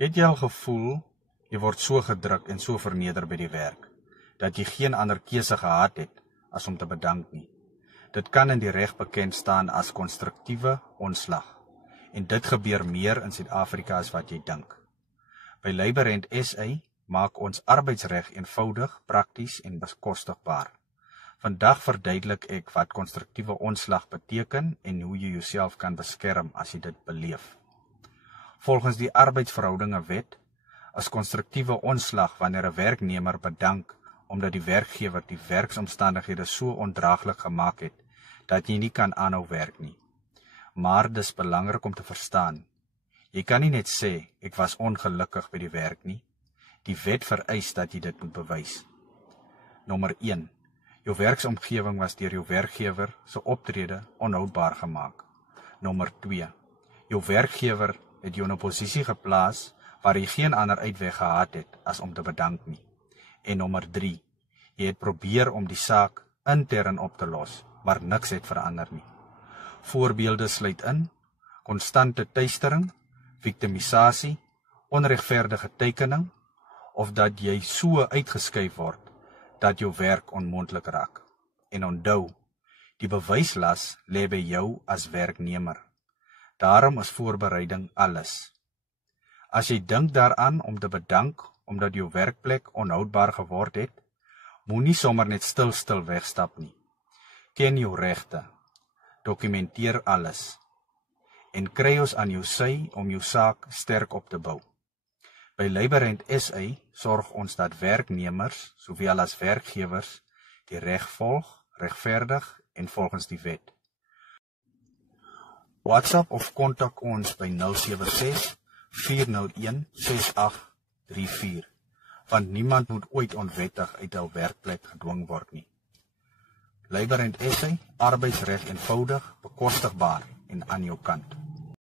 Het jy al gevoel, jy word so gedruk en so verneder by die werk, dat jy geen ander keuse gehad het as om te bedank nie? Dit kan in die reg bekend staan as konstruktiewe ontslag, en dit gebeur meer in Suid-Afrika as wat jy dink. By Labour & SA maak ons arbeidsreg eenvoudig, prakties en bekostigbaar. Vandag verduidelik ek wat konstruktiewe ontslag beteken en hoe jy jouself kan beskerm as jy dit beleef. Volgens die arbeidsverhoudinge wet is konstruktiewe ontslag wanneer 'n werknemer bedank omdat die werkgewer die werksomstandighede so ondraaglik gemaak het dat jy nie kan aanhou werk nie. Maar dis belangrik om te verstaan. Jy kan nie net sê ek was ongelukkig by die werk nie. Die wet vereis dat jy dit moet bewys. Nommer 1. Jou werksomgewing was deur jou werkgewer se optrede onhoudbaar gemaak. Nommer 2. Jou werkgewer het jou in 'n posisie geplaas waar jy geen ander uitweg gehad het as om te bedank nie. En nommer 3. Jy het probeer om die saak intern op te los, maar niks het verander nie. Voorbeelde sluit in konstante teistering, victimisasie, onregverdige teikening, of dat jy so uitgeskuif word dat jou werk onmoontlik raak. En onthou, die bewyslas lê by jou as werknemer. Daarom is voorbereiding alles. As jy dink daaraan om te bedank omdat jou werkplek onhoudbaar geword het, moenie sommer net stil wegstap nie. Ken jou regte, dokumenteer alles en kry ons aan jou sy om jou saak sterk op te bou. By Labour & SA sorg ons dat werknemers, sowel as werkgewers, die reg volg, regverdig en volgens die wet. WhatsApp of kontak ons by 076-401-6834, want niemand moet ooit onwettig uit hul werkplek gedwing word nie. Labour & SA, arbeidsreg eenvoudig, bekostigbaar en aan jou kant.